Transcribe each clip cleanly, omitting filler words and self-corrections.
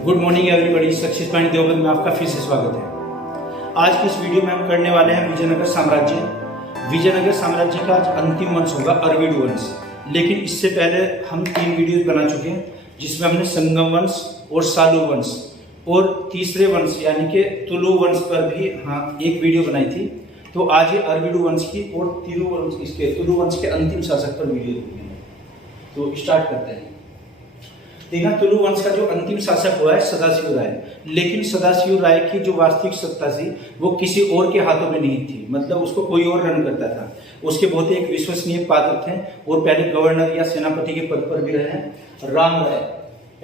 Good morning everybody. Success point Deoband में आपका फिर से स्वागत है। आज की इस वीडियो में हम करने वाले हैं विजयनगर साम्राज्य। विजयनगर साम्राज्य का आज अंतिम वंश होगा अरविड़ वंश। लेकिन इससे पहले हम 3 वीडियो बना चुके हैं, जिसमें हमने संगम वंश और सालू वंश और तीसरे वंश यानी कि तुलु वंश पर भी एक वीडियो बनाई थी। तो आज ये अरविड़ वंश की और तुलु वंश के अंतिम शासक पर वीडियो देखेंगे। तो स्टार्ट करते हैं। देखना, तुलु वंश का जो अंतिम शासक हुआ है सदाशिव राय। लेकिन सदाशिव राय की जो वास्तविक सत्ता थी वो किसी और के हाथों में नहीं थी, मतलब उसको कोई और रन करता था। उसके बहुत ही एक विश्वसनीय पात्र थे और पहले गवर्नर या सेनापति के पद पर भी रहे हैं। राम राय,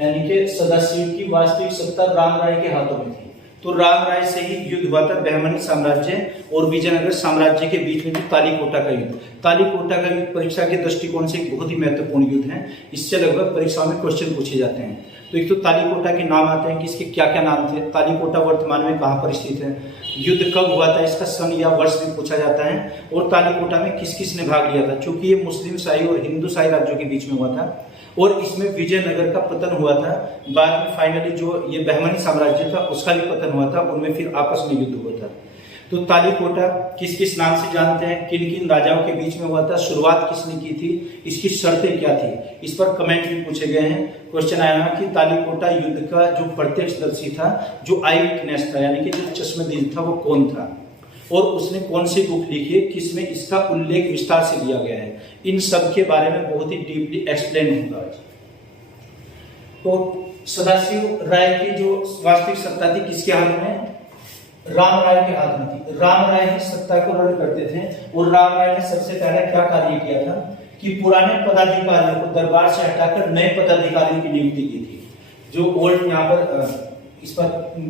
यानी कि सदाशिव की वास्तविक सत्ता राम राय के हाथों में थी। तो राम राय से ही युद्ध हुआ था बहमनी साम्राज्य और विजयनगर साम्राज्य के बीच में जो तालीकोटा का युद्ध। तालीकोटा का युद्ध परीक्षा के दृष्टिकोण से एक बहुत ही महत्वपूर्ण युद्ध है। इससे लगभग परीक्षाओं में क्वेश्चन पूछे जाते हैं। तो एक तो तालीकोटा के नाम आते हैं कि इसके क्या क्या नाम थे, तालीकोटा वर्तमान में कहाँ पर स्थित है, युद्ध कब हुआ था, इसका सन या वर्ष भी पूछा जाता है, और तालीकोटा में किस किस ने भाग लिया था। चूंकि ये मुस्लिम शाही और हिंदू शाही राज्यों के बीच में हुआ था और इसमें विजयनगर का पतन हुआ था। बाद में फाइनली जो ये बहमनी साम्राज्य था उसका भी पतन हुआ था, उनमें फिर आपस में युद्ध हुआ था। तो तालीकोटा किस किस नाम से जानते हैं, किन किन राजाओं के बीच में हुआ था, शुरुआत किसने की थी, इसकी शर्तें क्या थी, इस पर कमेंट भी पूछे गए हैं। क्वेश्चन आया है कि तालीकोटा युद्ध का जो प्रत्यक्षदर्शी था, जो आई विटनेस था, यानी कि जो चश्मदीद था, वो कौन था और उसने कौन सी बुक लिखी है, किसमें इसका उल्लेख विस्तार से दिया गया है। इन सब के बारे में बहुत ही डीपली एक्सप्लेन होगा। तो सदाशिव राय की जो वास्तविक सत्ता थी किसके हाथ में, राम राय के हाथ में थी। राम राय ही सत्ता को रन करते थे और राम राय ने सबसे पहले क्या कार्य किया था कि पुराने पदाधिकारियों को दरबार से हटाकर नए पदाधिकारियों की नियुक्ति की थी। जो ओल्ड यहाँ पर इस पर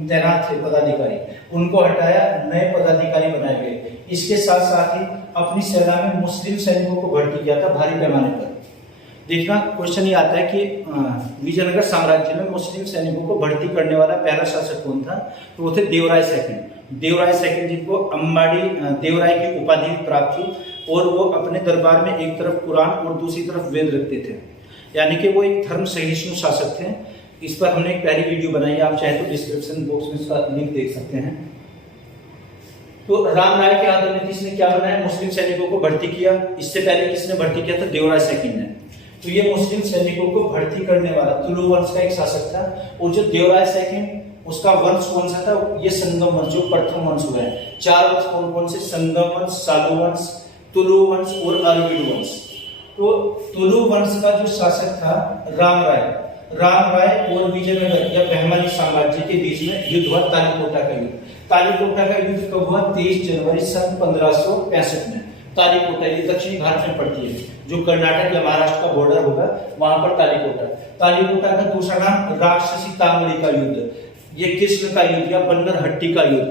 तैनात थे पदाधिकारी, उनको हटाया, नए पदाधिकारी बनाए गए। इसके साथ साथ ही अपनी सेना में मुस्लिम सैनिकों को भर्ती किया था भारी पैमाने पर। देखना, क्वेश्चन ये आता है कि विजयनगर साम्राज्य में मुस्लिम सैनिकों को भर्ती करने वाला पहला शासक कौन था, तो वो थे देवराय सेकंड। देवराय सेकंड जिनको अंबाड़ी देवराय की उपाधि प्राप्त थी और वो अपने दरबार में एक तरफ कुरान और दूसरी तरफ वेद रखते थे, यानी कि वो एक धर्म सहिष्णु शासक थे। इस पर हमने एक पहली वीडियो बनाई है, आप चाहे तो डिस्क्रिप्शन बॉक्स में इसका लिंक देख सकते हैं। तो राम राय के हाथों में इसने क्या बनाया, मुस्लिम सैनिकों को भर्ती किया। इससे पहले किसने भर्ती किया था, देवराय सेकंड ने। तो ये मुस्लिम सैनिकों को भर्ती करने वाला तुलु वंश का एक शासक था। और जो देवराय सेकंड उसका वंश कौन सा था, ये संगम वंश जो प्रथम वंश हुआ है। 4 वंश कौन कौन से, संगम वंश, सालू वंश, तुलु वंश और अरविड़ वंश। तो तुलु वंश का जो शासक था राम राय और विजयनगर या बहमनी साम्राज्य के बीच में युद्ध हुआ, तालीकोटा का युद्ध। तालीकोटा का युद्ध कब हुआ, 23 जनवरी सन 1565 में। तालीकोटा ये दक्षिणी भारत में पड़ती है, जो कर्नाटक या महाराष्ट्र का बॉर्डर होगा वहां पर तालीकोटा। तालीकोटा का दूसरा नाम राक्षसी तांगड़ी का युद्ध, ये कृष्ण का युद्ध या बन्नर हट्टी का युद्ध।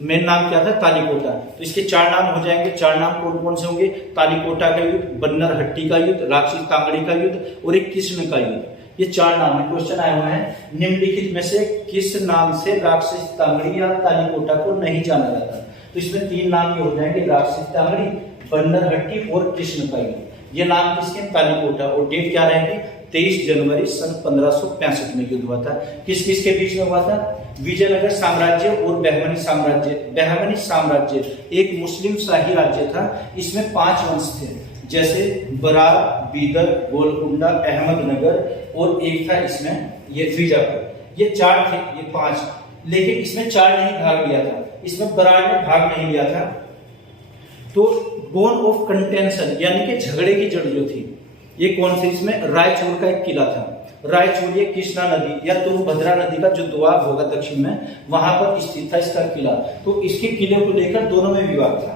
मेन नाम क्या था, तालीकोटा। तो इसके 4 नाम हो जाएंगे। 4 नाम कौन कौन से होंगे, तालीकोटा का युद्ध, बन्नर हट्टी का युद्ध, राक्षसी तांगड़ी का युद्ध और एक कृष्ण का युद्ध। ये 4 नाम है। क्वेश्चन आए हुए हैं, निम्नलिखित में से किस नाम से राक्षसी तांगड़ी या तालीकोटा को नहीं जाना जाता। तो इसमें 3 नाम ये हो जाएंगे, राक्षसी तांगड़ी, बन्नर हट्टी और कृष्ण का युद्ध। ये नाम किसके, तालीकोटा। और डेट क्या रहेगी, 23 जनवरी सन 1565 में युद्ध हुआ था। किस किस के बीच में हुआ था, विजयनगर साम्राज्य और बहमनी साम्राज्य। बहमनी साम्राज्य एक मुस्लिम शाही राज्य था। इसमें 5 वंश थे, जैसे बरार, बीदर, गोलकुंडा, अहमदनगर और एक था इसमें ये बीजापुर। ये 4 थे, ये 5। लेकिन इसमें 4 नहीं भाग लिया था, इसमें बरार ने भाग नहीं लिया था। तो बोन ऑफ कंटेंशन यानी कि झगड़े की जड़ जो थी ये कौन सी, इसमें रायचूर का एक किला था। रायचूर ये कृष्णा नदी या तुंगभद्रा नदी का जो दोआब होगा दक्षिण में, वहां पर स्थित था इसका किला। तो इसके किले को लेकर दोनों में विवाद था।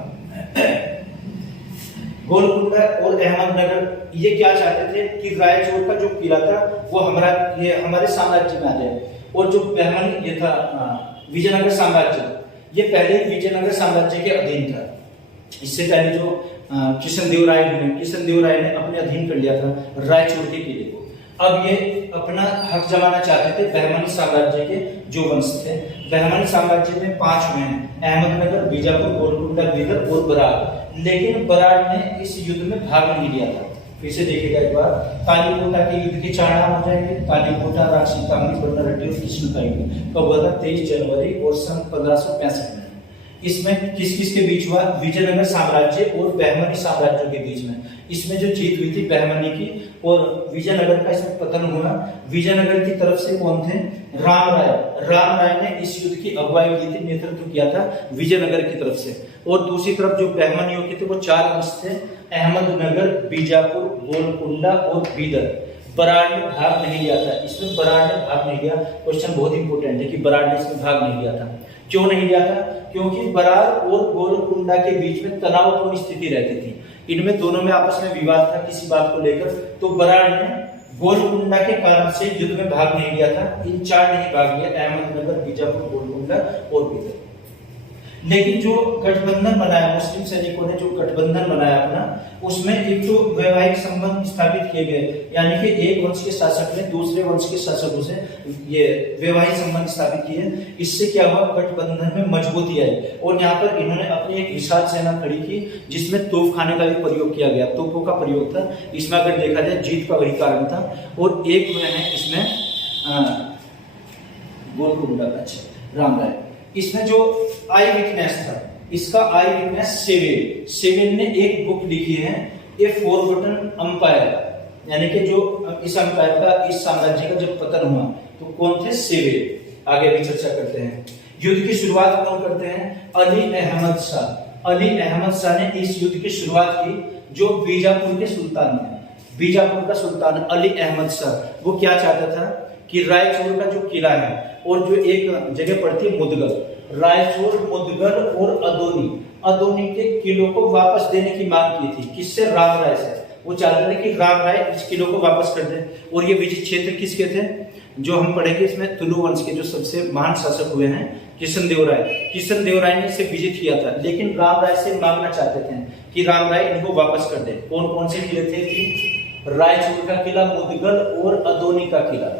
गोलकुंडा और अहमदनगर ये क्या चाहते थे कि रायचूर का जो किला था वो हमारे साम्राज्य में आ जाए। और जो बहमनी ये था विजयनगर साम्राज्य, ये पहले विजयनगर साम्राज्य के अधीन था। इससे पहले जो कृष्णदेव राय ने अपने अधीन कर लिया था रायचूर के किले को। अब ये अपना हक जमाना चाहते थे बहमनी साम्राज्य के जो वंश थे। बहमनी साम्राज्य में 5 हुए हैं, अहमदनगर, बीजापुर, गोलकुंडा, बीदर और बरार। लेकिन बरार ने इस युद्ध में भाग नहीं लिया था। फिर से देखिएगा एक बार, कालीकोटा के युद्ध के 4 नाम हो जाएंगे। कालीकोटा, राक्षी, तांगी, बन्नारट्टी और कृष्ण का युद्ध कब हुआ था? 23 जनवरी और सन 1565 में। इसमें किस किस के बीच हुआ? विजयनगर साम्राज्य और बहमनी साम्राज्यों के बीच में। इसमें जो जीत हुई थी बहमनी की और विजयनगर का इसमें पतन हुआ। विजयनगर की तरफ से कौन थे? राम राय। राम राय ने इस युद्ध की अगुवाई की थी, नेतृत्व किया था विजयनगर की तरफ से। और दूसरी तरफ जो बहमनियों के थे वो 4 वंश थे, अहमदनगर, बीजापुर, गोलकुंडा और बीदर। बराड़ ने भाग नहीं लिया था। इसमें बराड़ ने भाग नहीं लिया। क्वेश्चन बहुत इंपॉर्टेंट है कि बराड़ ने इसमें भाग नहीं लिया था। क्यों नहीं लिया था? क्योंकि बराड़ और गोलकुंडा के बीच में तनावपूर्ण स्थिति रहती थी। इनमें दोनों में आपस में विवाद था किसी बात को लेकर। तो बराड़ ने गोलकुंडा के कारण से युद्ध में भाग नहीं लिया था। इन 4 ने ही भाग लिया, अहमदनगर, बीजापुर, गोलकुंडा और बीदर। लेकिन जो गठबंधन बनाया मुस्लिम सैनिकों ने, जो गठबंधन बनाया अपना, उसमें एक तो वैवाहिक संबंध स्थापित किए गए, यानी कि एक वंश के शासक ने दूसरे वंश के शासकों से ये वैवाहिक संबंध स्थापित किए। इससे क्या हुआ? गठबंधन में मजबूती आई। और यहाँ पर इन्होंने अपनी एक विशाल सेना खड़ी की जिसमें तोपखाने का भी प्रयोग किया गया, तोपों का प्रयोग था इसमें। अगर देखा जाए जीत का वही कारण था। और एक हुए हैं इसमें गोलकुंडा, अच्छा राम राय। इसमें जो आई विटनेस था, इसका आई विटनेस सेवेन ने एक बुक लिखी है, ए फॉरगॉटन एम्पायर, यानी कि जो इस एम्पायर का, इस साम्राज्य का जब पतन हुआ तो कौन थे? सेवेन। आगे भी चर्चा करते हैं। युद्ध की शुरुआत कौन करते हैं? अली अहमद शाह। अली अहमद शाह ने इस युद्ध की शुरुआत की। जो बीजापुर के सुल्तान है, बीजापुर का सुल्तान अली अहमद शाह, वो क्या चाहता था कि रायचूर का जो किला है और जो एक जगह पड़ती है मुदगल, रायचूर, मुदगल और अदोनी के किलों को वापस देने की मांग की थी। किससे? राम राय से। वो चाहते थे कि राम राय इस किलों को वापस कर दे। और ये विजय क्षेत्र किसके थे? जो हम पढ़ेंगे इसमें तुलु वंश के जो सबसे महान शासक हुए हैं कृष्णदेव राय। कृष्णदेव राय ने इसे विजित किया था, लेकिन राम राय से मांगना चाहते थे कि राम राय इनको वापस कर दे। कौन कौन से किले थे? कि रायचूर का किला, मुदगल और अदोनी का किला।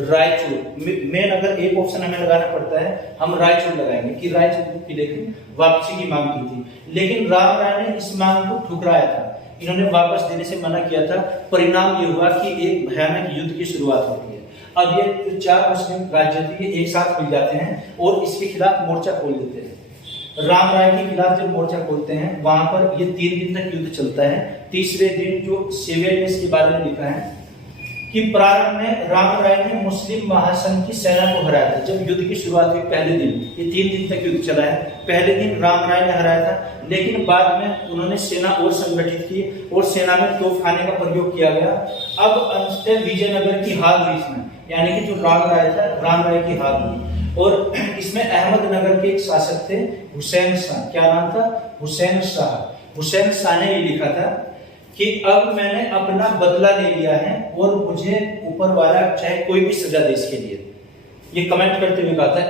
रायचूर मेन, अगर एक ऑप्शन हमें लगाना पड़ता है हम रायचूर लगाएंगे कि रायचूर किले की वापसी की मांग की थी। लेकिन राम राय ने इस मांग को ठुकराया था, इन्होंने वापस देने से मना किया था। परिणाम ये हुआ कि एक भयानक युद्ध की शुरुआत होती है। अब ये 4 मुस्लिम राज्य थे एक साथ मिल जाते हैं और इसके खिलाफ मोर्चा खोल देते हैं। राम राय के खिलाफ जब मोर्चा खोलते हैं वहां पर ये 3 दिन तक युद्ध चलता है। तीसरे दिन जो सेवेन ने इसके बारे में लिखा है कि प्रारंभ में राम राय ने मुस्लिम महासंघ की सेना को हराया था। जब युद्ध की शुरुआत हुई पहले दिन, ये 3 दिन तक युद्ध चला है, पहले दिन राम राय ने हराया था। लेकिन बाद में उन्होंने सेना और संगठित की और सेना में तोपखाने का प्रयोग किया गया। अब अंततः विजयनगर की हार हुई इसमें, यानी कि जो राम राय था, राम राय की हार हुई। और इसमें अहमदनगर के एक शासक थे हुसैन शाह। क्या नाम था? हुसैन शाह। हुसैन शाह ने ये लिखा था कि अब मैंने अपना बदला ले लिया है और मुझे ऊपर वाला चाहे कोई भी सजा दे इसके लिए। ये कमेंट करते हुए कहा था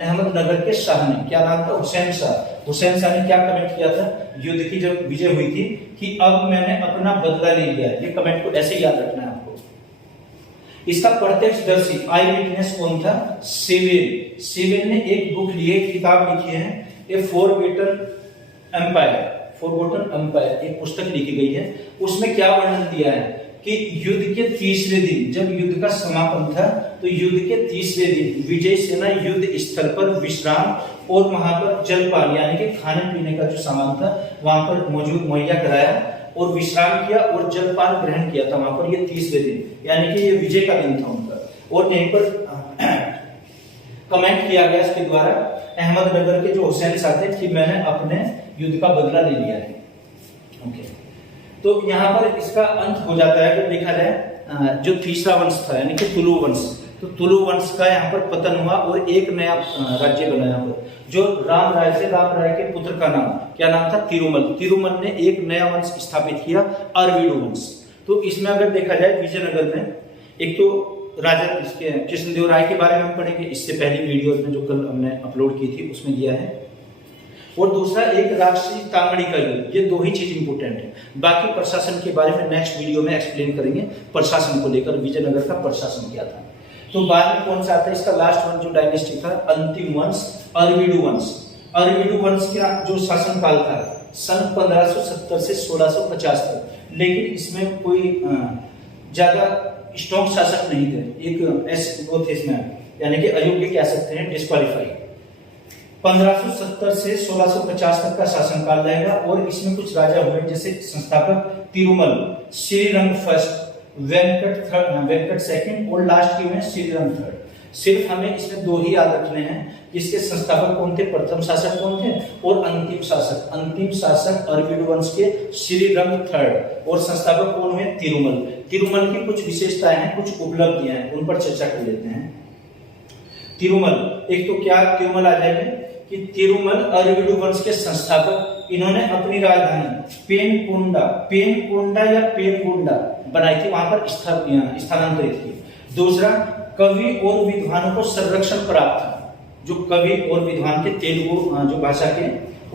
अहमदनगर के शाह ने। क्या नाम था? हुसैन शाह। हुसैन शाह ने क्या कमेंट किया था युद्ध की जब विजय हुई थी कि अब मैंने अपना बदला ले लिया है। ये कमेंट को ऐसे याद रखना है आपको। इसका प्रत्यक्षदर्शी आई विटनेस कौन था? सेवेन। सेवेन ने एक बुक ली है, किताब लिखी है, ए फॉरगॉटन एम्पायर। फॉरगॉटन एम्पायर एक पुस्तक लिखी गई है। उसमें क्या वर्णन दिया है कि युद्ध के तीसरे दिन, जब युद्ध का समापन था, तो युद्ध के तीसरे दिन विजय सेना युद्ध स्थल पर विश्राम और वहां पर जलपान यानी कि खाने पीने का जो सामान था वहां पर मौजूद मुहैया कराया और विश्राम किया और जलपान ग्रहण किया था वहां पर। ये तीसरे दिन, यानी कि ये विजय का दिन था उनका। और यहीं पर कमेंट किया गया इसके द्वारा अहमदनगर के जो हुसैन शाह थे कि मैंने अपने युद्ध का बदला ले लिया है। ओके, तो यहाँ पर इसका अंत हो जाता है। अगर देखा जाए जो तीसरा वंश था यानी कि तुलु वंश, तो तुलु वंश का यहाँ पर पतन हुआ और एक नया राज्य बना यहाँ पर जो राम राय से। राम राय के पुत्र का नाम क्या नाम था? तिरुमल। तिरुमल ने एक नया वंश स्थापित किया, अरविडु वंश। तो इसमें अगर देखा जाए विजयनगर में एक तो राजा इसके कृष्णदेव राय के बारे में हम पढ़ेंगे, इससे पहली वीडियो में जो कल हमने अपलोड की थी उसमें दिया है। और दूसरा एक राक्षसी तांगड़ी का युद्ध। ये 2 ही चीज इंपोर्टेंट है। बाकी प्रशासन के बारे में नेक्स्ट वीडियो में एक्सप्लेन करेंगे, प्रशासन को लेकर विजयनगर का प्रशासन क्या था। तो बाद में कौन सा आता है? इसका लास्ट वंश जो डायनेस्टी था, अंतिम वंश अरविडु वंश। अरविडु वंश का जो शासन काल था सन 1570 से 1650 तक। लेकिन इसमें कोई ज्यादा स्ट्रॉन्ग शासक नहीं थे। एक ऐसे वो थे इसमें, यानी कि अयोग्य कह सकते हैं, डिस्क्वालीफाई। 1570 से 1650 तक का शासनकाल रहेगा और इसमें कुछ राजा हुए जैसे संस्थापक तिरुमल, श्रीरंग फर्स्ट, वेंकट सेकंड और लास्ट की में श्रीरंग थर्ड। सिर्फ हमें इसमें दो ही याद रखने हैं। इसके संस्थापक कौन थे, प्रथम शासक कौन थे और अंतिम शासक। अंतिम शासक अरविड वंश के श्रीरंग थर्ड और संस्थापक कौन हुए, तिरुमल। तिरुमल की कुछ विशेषताएं हैं, कुछ उपलब्धियां हैं, उन पर चर्चा कर लेते हैं। तिरुमल, एक तो क्या तिरुमल आ जाएंगे कि तिरुमल अरविड वंश के संस्थापक, इन्होंने अपनी राजधानी पेनकोंडा या पेनगोंडा बनाई थी, वहां पर स्थानांतरित की। दूसरा, कवि और विद्वानों को संरक्षण प्राप्त था। जो कवि और विद्वान के तेलुगु जो भाषा के,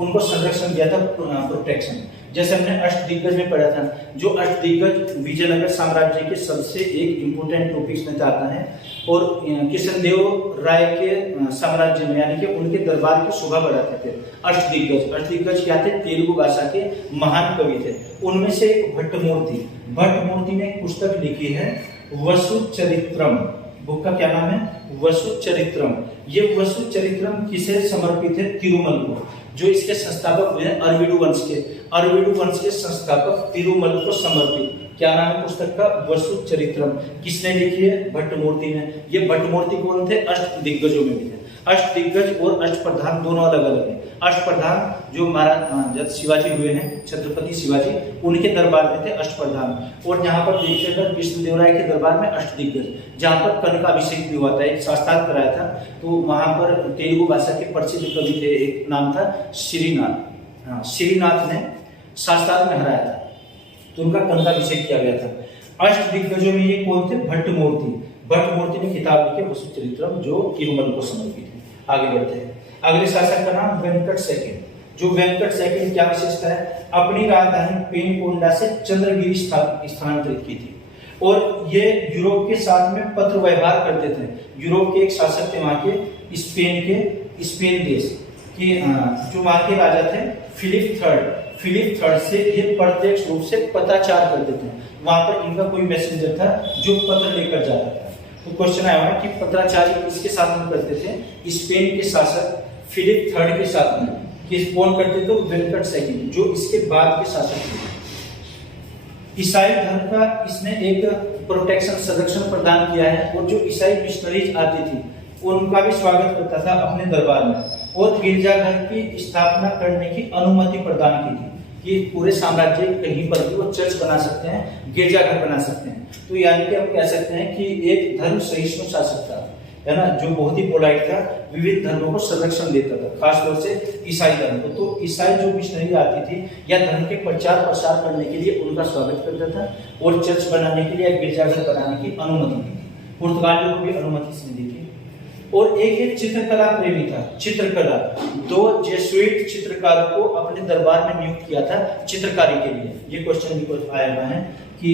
उनको संरक्षण दिया था, प्रोटेक्शन। जैसे हमने अष्टदिग्गज में पढ़ा था, जो अष्टदिग्गज विजयनगर साम्राज्य के सबसे एक इंपोर्टेंट टॉपिक्स में आता है और कृष्णदेव राय के साम्राज्य में, यानी कि उनके दरबार की शोभा बढ़ाते थे अष्टदिग्गज क्या थे, तेलुगु भाषा के महान कवि थे। उनमें से एक भट्टमूर्ति ने एक पुस्तक लिखी है वसुचरित्रम। बुक का क्या नाम है, वसुचरित्रम। ये वसुचरित्रम किसे समर्पित है, तिरुमल को। जो इसके संस्थापक हुए अरविड वंश के संस्थापक तिरुमल को समर्पित। क्या नाम है पुस्तक का, वसुचरित्रम। किसने लिखी है, भट्टमूर्ति ने। ये भट्टमूर्ति कौन थे, अष्टदिग्गजों में भी थे। अष्टदिग्गज और अष्टप्रधान दोनों अलग अलग हैं। अष्टप्रधान जो महाराज जब शिवाजी हुए हैं, छत्रपति शिवाजी, उनके दरबार में थे अष्टप्रधान। और यहाँ पर देखिएगा कृष्णदेवराय के दरबार में अष्टदिग्गज, जहाँ पर कनकाभिषेक भी हुआ था, एक शास्त्रार्थ कराया था। तो वहां पर तेलुगु भाषा के प्रसिद्ध कवि थे, एक नाम था श्रीनाथ। श्रीनाथ ने शास्त्रार्थ में हराया था, तो उनका कनकाभिषेक किया गया था। अष्टदिग्गजों में ये कौन थे, भट्टमूर्ति ने किताब लिखी वसुचरित्रम, जो तिरुमल को समर्पित है। आगे बढ़ते हैं। अगले शासक का नाम वेंकट सेकंड। जो वेंकट सेकंड क्या विशेषता है, अपनी राजधानी पेनकोंडा से चंद्रगिरी स्थानांतरित की थी और ये यूरोप के साथ में पत्र व्यवहार करते थे। यूरोप के एक शासक थे वहां के, स्पेन देश की, जो वहां के राजा थे फिलिप थर्ड से ये प्रत्यक्ष रूप से पत्राचार करते थे। वहां पर इनका कोई मैसेंजर था जो पत्र लेकर जाता था। तो क्वेश्चन आया होगा कि पत्राचारी किसके साथ में करते थे, स्पेन के शासक फिलिप थर्ड के साथ में। कौन करते थे, वेंकट सेकंड, जो इसके बाद के शासक थे। ईसाई धर्म का इसने एक प्रोटेक्शन, संरक्षण प्रदान किया है और जो ईसाई मिशनरीज आती थी उनका भी स्वागत करता था अपने दरबार में और गिरजाघर की स्थापना करने की अनुमति प्रदान की थी कि पूरे साम्राज्य कहीं पर भी वो चर्च बना सकते हैं, गिरजाघर बना सकते हैं। तो यानी कि हम कह सकते हैं कि एक धर्म सहिष्णु शासक था, है ना, जो बहुत ही पोलाइट था, विविध धर्मों को संरक्षण देता था, खासतौर से ईसाई धर्म को। तो ईसाई जो मिशनरी आती थी या धर्म के प्रचार प्रसार करने के लिए उनका स्वागत करता था और चर्च बनाने के लिए या गिरजाघर बनाने की अनुमति दी थी। पुर्तगालियों को भी अनुमति इसने दी थी। और एक चित्रकला प्रेमी था, चित्रकला। 2 जेसुइट चित्रकारों को अपने दरबार में नियुक्त किया था चित्रकारी के लिए। ये क्वेश्चन भी आया हुआ है कि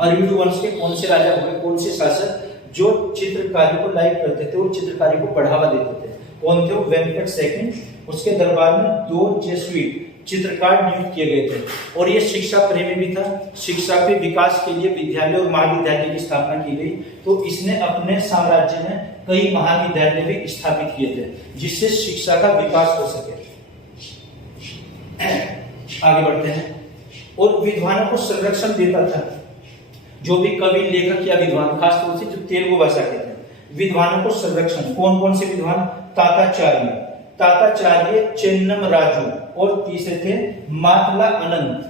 अरविड वंश के कौन से राजा हुए, कौन से शासक जो चित्रकारी को लाइक करते थे और चित्रकारी को बढ़ावा देते थे। कौन थे, वेंकट सेकंड। उसके दरबार में 2 जेसुइट चित्रकार नियुक्त किए गए थे और ये शिक्षा प्रेमी भी था। शिक्षा के विकास के लिए विद्यालय और महाविद्यालय की स्थापना की गई। तो इसने अपने साम्राज्य में कई महाविद्यालय भी स्थापित किए थे जिससे शिक्षा का विकास हो सके। आगे बढ़ते हैं। और विद्वानों को संरक्षण देता था, जो भी कवि, लेखक या विद्वान, खासतौर से जो तेलुगु भाषा के थे, विद्वानों को संरक्षण। कौन कौन से विद्वान, ताताचार्य चेन्नम राजू और तीसरे थे मातला अनंत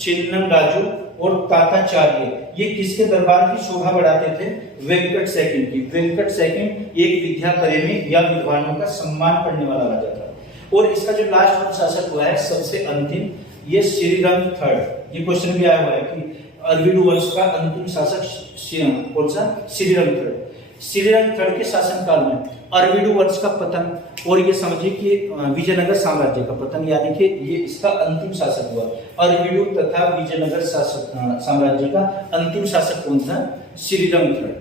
चेन्नम राजू और ताताचार्य। ये किसके दरबार की शोभा बढ़ाते थे, वेंकट सेकंड की। वेंकट सेकंड एक विद्या प्रेमी या विद्वानों का सम्मान करने वाला राजा था। और इसका जो लास्ट शासक हुआ है सबसे अंतिम, ये श्रीरंग थर्ड। ये क्वेश्चन भी आया हुआ है कि अरविड वंश का अंतिम शासक कौन सा, श्रीरंग थर्ड। श्रीरंग थर्ड के शासनकाल में अरविड वंश का पतन और ये समझिए कि विजयनगर साम्राज्य का पतन, यानी कि ये इसका अंतिम शासक हुआ। अरविड तथा विजयनगर साम्राज्य का अंतिम शासक कौन था, श्रीरंग थर्ड।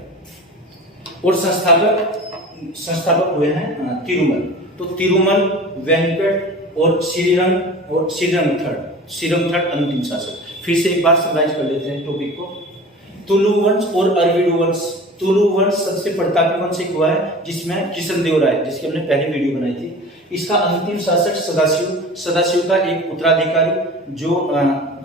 और संस्थापक हुए हैं तिरुमल। तो तिरुमल, वेंकट और श्रीरंग थर्ड अंतिम शासक। फिर से एक बार समराइज कर लेते हैं टॉपिक को। तुलु वंश और अरविडु वंश। तुलु वंश सबसे प्रतापी वंश एक हुआ है जिसमें कृष्णदेव राय, जिसकी हमने पहली वीडियो बनाई थी। इसका अंतिम शासक सदाशिव का एक उत्तराधिकारी जो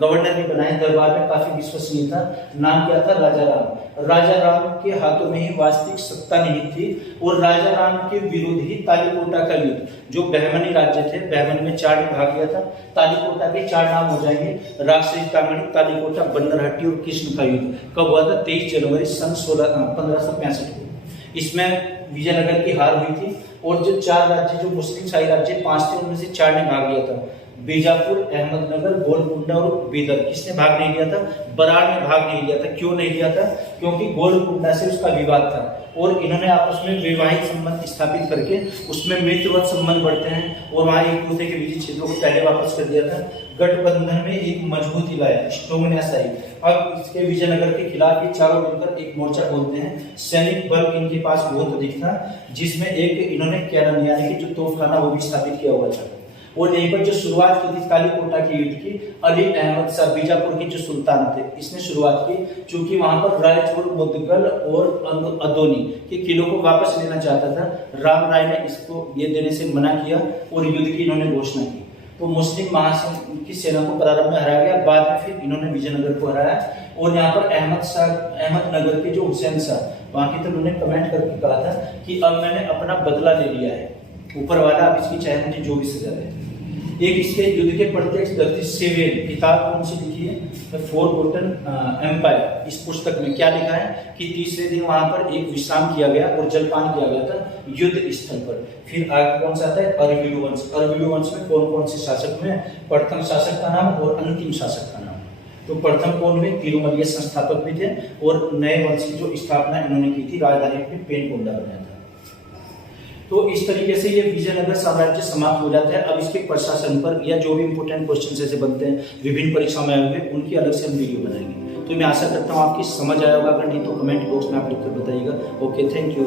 गवर्नर ने बनाए, दरबार में काफी विश्वसनीय था। नाम क्या था? राजा राम। राजा राम के हाथों में ही वास्तविक सत्ता निहित थी और राजा राम के विरुद्ध ही तालीकोटा का युद्ध, जो बहमनी राज्य थे, बहमनी में 4 ने भाग लिया था। तालीकोटा के 4 नाम हो जाएंगे, राक्षसी तामणी, तालीकोटा, बंदरहट्टी और कृष्ण का युद्ध। कब हुआ था? 23 जनवरी सन 1565 को। इसमें विजयनगर की हार हुई थी और जो 4 राज्य, जो मुस्लिम शाही राज्य 5 थे, उनमें से 4 ने भाग लिया था। बीजापुर, अहमदनगर, गोलकुंडा और बीदर। किसने भाग नहीं लिया था? बराड़ ने भाग नहीं लिया था। क्यों नहीं लिया था? क्योंकि गोलकुंडा से उसका विवाद था और इन्होंने आपस में वैवाहिक संबंध स्थापित करके उसमें मित्रवत संबंध बढ़ते हैं और वहां एक दूसरे के बीच क्षेत्रों को पहले वापस कर दिया था। गठबंधन में एक मजबूती लाया, स्ट्रोंगनेस आई। अब इसके विजयनगर के खिलाफ ये चारों मिलकर एक मोर्चा खोलते हैं। सैनिक बल इनके पास बहुत अधिक था, जिसमें एक इन्होंने कैनन यानी कि जो तोपखाना वो भी स्थापित किया हुआ था। और यहीं पर जो शुरुआत की थी तालीकोटा के युद्ध की, अली अहमद शाह बीजापुर के जो सुल्तान थे, इसने शुरुआत की। क्योंकि वहां पर रायचूर, मुदगल और अदोनी के किलों को वापस लेना चाहता था। राम राय ने इसको ये देने से मना किया और युद्ध की इन्होंने घोषणा की। तो मुस्लिम महासंघ की सेना को प्रारंभ में हराया गया, बाद में फिर इन्होंने विजयनगर को हराया। और यहाँ पर अहमदनगर के जो हुसैन शाह, वहां की तो उन्होंने कमेंट करके कहा था कि अब मैंने अपना बदला ले लिया है, ऊपर वाला अब इसकी चाहे मुझे जो भी सजा दे। एक इसके युद्ध के प्रत्यक्ष सेवेन किताब कौन सी लिखी है? Forgotten empire. इस पुस्तक में क्या लिखा है कि तीसरे दिन वहां पर एक विश्राम किया गया और जलपान किया गया था युद्ध स्थल पर। फिर आगे कौन सा आता है? अरविडु वंश। अरविडु वंश में कौन कौन से शासक में? प्रथम शासक का नाम और अंतिम शासक का नाम। तो प्रथम कौन हुए? तिरुमलीय संस्थापक भी थे और नए वंश की जो स्थापना इन्होंने की थी, राजधानी में पेनकोंडा बनाया था। तो इस तरीके से ये विजयनगर साम्राज्य समाप्त हो जाता है। अब इसके प्रशासन पर या जो भी इंपोर्टेंट क्वेश्चन ऐसे बनते हैं विभिन्न परीक्षाओं में आए हुए, उनकी अलग से हम वीडियो बनाएंगे। तो मैं आशा करता हूँ आपकी समझ आया होगा, अगर नहीं तो कमेंट बॉक्स में आप लिखकर बताइएगा। Okay, thank you.